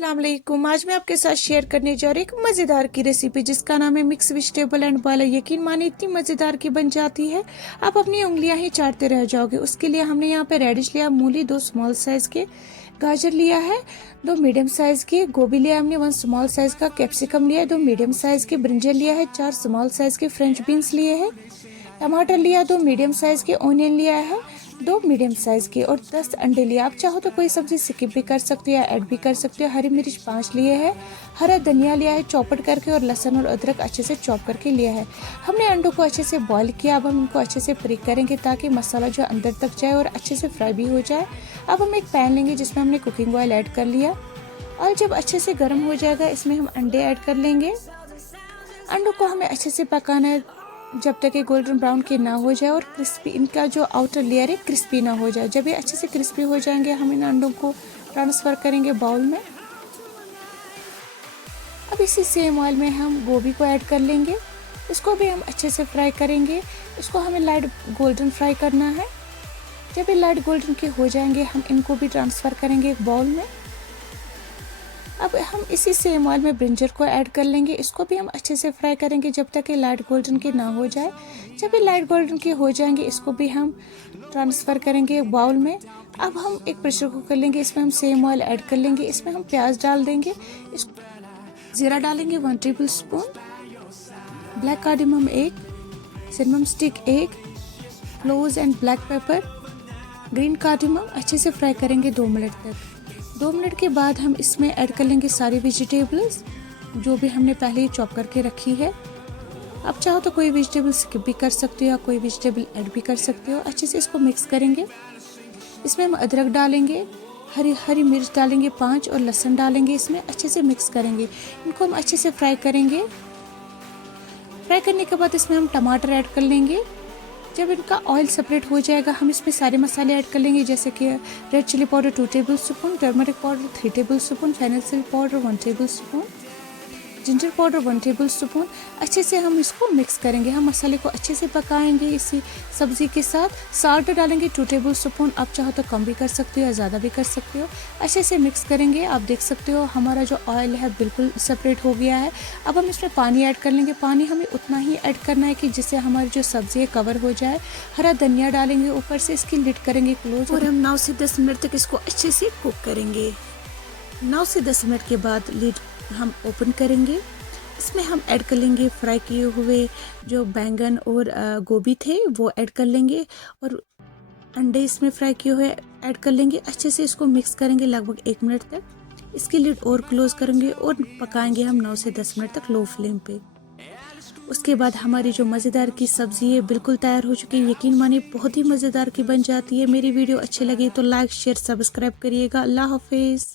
अस्सलाम वालेकुम। आज मैं आपके साथ शेयर करने जा रही हूँ एक मज़ेदार की रेसिपी जिसका नाम है मिक्स वेजिटेबल एंड बाला। यकीन मानिए इतनी मज़ेदार की बन जाती है, आप अपनी उंगलियां ही चाटते रह जाओगे। उसके लिए हमने यहाँ पे रेडिश लिया, मूली 2 स्मॉल साइज़ के, गाजर लिया है 2 मीडियम साइज़ के, गोभी लिया हमने 1 स्मॉल साइज़ का, कैप्सिकम लिया है 2 मीडियम साइज़ के, ब्रिंजल लिया है 4 स्मॉल साइज़ के, फ्रेंच बीन्स लिए हैं, टमाटर लिया 2 मीडियम साइज़ के, ऑनियन लिया है 2 मीडियम साइज़ के और 10 अंडे लिए। आप चाहो तो कोई सब्जी स्किप भी कर सकते हो या ऐड भी कर सकते हो। हरी मिर्च 5 लिए है, हरा धनिया लिया है चॉपड करके और लहसुन और अदरक अच्छे से चॉप करके लिया है। हमने अंडों को अच्छे से बॉईल किया। अब हम इनको अच्छे से फ्राई करेंगे ताकि मसाला जो अंदर तक जाए और अच्छे से फ्राई भी हो जाए। अब हम एक पैन लेंगे जिसमें हमने कुकिंग ऑयल ऐड कर लिया और जब अच्छे से गर्म हो जाएगा इसमें हम अंडे ऐड कर लेंगे। अंडों को हमें अच्छे से पकाना है जब तक ये गोल्डन ब्राउन के ना हो जाए और क्रिस्पी, इनका जो आउटर लेयर है क्रिस्पी ना हो जाए। जब ये अच्छे से क्रिस्पी हो जाएंगे हम इन अंडों को ट्रांसफ़र करेंगे बाउल में। अब इसी सेम ऑयल में हम गोभी को ऐड कर लेंगे, इसको भी हम अच्छे से फ्राई करेंगे। इसको हमें लाइट गोल्डन फ्राई करना है। जब ये लाइट गोल्डन के हो जाएंगे हम इनको भी ट्रांसफ़र करेंगे एक बाउल में। अब हम इसी सेम ऑयल में ब्रिंजल को ऐड कर लेंगे, इसको भी हम अच्छे से फ्राई करेंगे जब तक ये लाइट गोल्डन के ना हो जाए। जब ये लाइट गोल्डन के हो जाएंगे इसको भी हम ट्रांसफ़र करेंगे एक बाउल में। अब हम एक प्रेशर कुकर लेंगे, इसमें हम सेम ऑयल ऐड कर लेंगे, इसमें हम प्याज डाल देंगे, ज़ीरा डालेंगे 1 table spoon, black cardamom 1, cinnamon stick 1, cloves and black pepper, green cardamom. अच्छे से फ्राई करेंगे 2 मिनट तक। 2 मिनट के बाद हम इसमें ऐड कर लेंगे सारी वेजिटेबल्स जो भी हमने पहले ही चॉप करके रखी है। आप चाहो तो कोई वेजिटेबल स्किप भी कर सकते हो या कोई वेजिटेबल ऐड भी कर सकते हो। अच्छे से इसको मिक्स करेंगे। इसमें हम अदरक डालेंगे, हरी मिर्च डालेंगे 5 और लहसुन डालेंगे, इसमें अच्छे से मिक्स करेंगे। इनको हम अच्छे से फ्राई करेंगे। फ्राई करने के बाद इसमें हम टमाटर ऐड कर लेंगे। जब इनका ऑयल सेपरेट हो जाएगा हम इसमें सारे मसाले ऐड कर लेंगे, जैसे कि red chilli powder 2 tablespoon, turmeric powder 3 tablespoon, fennel powder 1 tablespoon, ginger powder 1 tablespoon. अच्छे से हम इसको मिक्स करेंगे। हम मसाले को अच्छे से पकाएंगे इसी सब्ज़ी के साथ। साल्ट डालेंगे 2 टेबल स्पून, आप चाहो तो कम भी कर सकते हो या ज़्यादा भी कर सकते हो। अच्छे से मिक्स करेंगे। आप देख सकते हो हमारा जो ऑयल है बिल्कुल सेपरेट हो गया है। अब हम इसमें पानी ऐड कर लेंगे। पानी हमें उतना ही ऐड करना है कि जिससे हमारी जो सब्ज़ी है कवर हो जाए। हरा धनिया डालेंगे ऊपर से, इसकी लिड करेंगे क्लोज और हम 9 से 10 मिनट तक इसको अच्छे से कुक करेंगे। 9 से 10 मिनट के बाद लिड हम ओपन करेंगे। इसमें हम ऐड कर लेंगे फ्राई किए हुए जो बैंगन और गोभी थे वो ऐड कर लेंगे और अंडे इसमें फ्राई किए हुए ऐड कर लेंगे। अच्छे से इसको मिक्स करेंगे लगभग 1 मिनट तक। इसकी लिड और क्लोज करेंगे और पकाएंगे हम 9 से 10 मिनट तक लो फ्लेम पे। उसके बाद हमारी जो मज़ेदार की सब्ज़ी है बिल्कुल तैयार हो चुकी है। यकीन मानिए बहुत ही मज़ेदार की बन जाती है। मेरी वीडियो अच्छी लगी तो लाइक शेयर सब्सक्राइब करिएगा। अल्लाह हाफिज़।